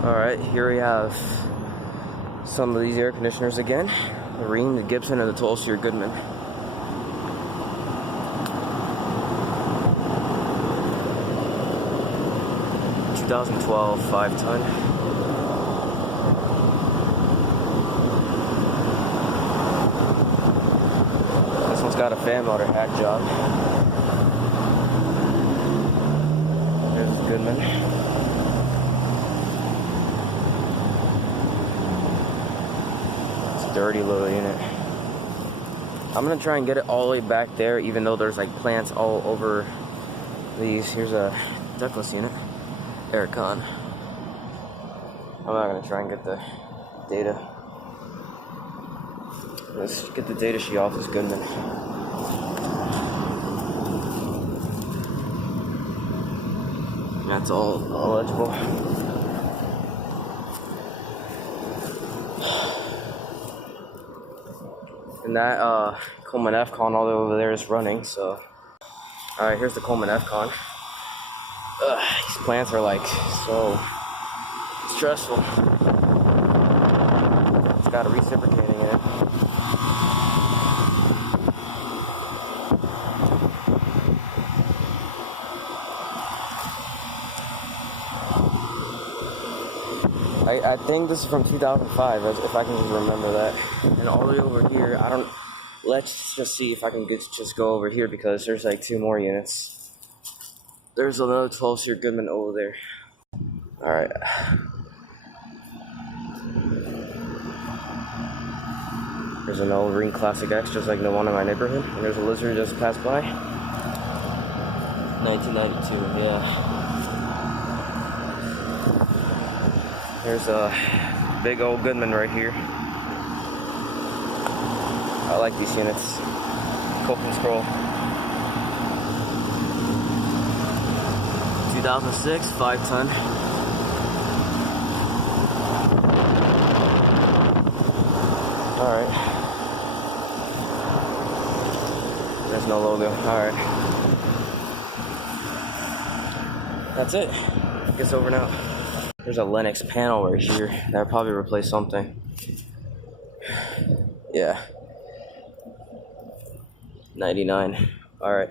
Alright, here we have some of these air conditioners again. The Rheem, the Gibson, and the 12-seer Goodman. (2012) 5-ton. This one's got a fan motor hack job. There's the Goodman. Dirty little unit. I'm gonna try and get it all the way back there, even though there's like plants all over these. Here's a ductless unit, Aircon. I'm not gonna try and get the data. Let's get the data sheet off this Goodman. That's all legible. And that Coleman F-Con all the way over there is running, so. Alright, here's the Coleman F-Con. These plants are like so stressful. It's got a reciprocating in it. I think this is from 2005, if I can just remember that. And all the way over here, let's just see if I can just go over here, because there's like 2 more units. There's another 12-seer Goodman over there. Alright. There's an old Rheem Classic X, just like the one in my neighborhood. And there's a Lizard just passed by. 1992, yeah. There's a big old Goodman right here. I like these units. Cope and Scroll. 2006, 5-ton. Alright. There's no logo. Alright. That's it. It's over now. There's a Lennox panel right here. That'll probably replace something. Yeah. 99. Alright.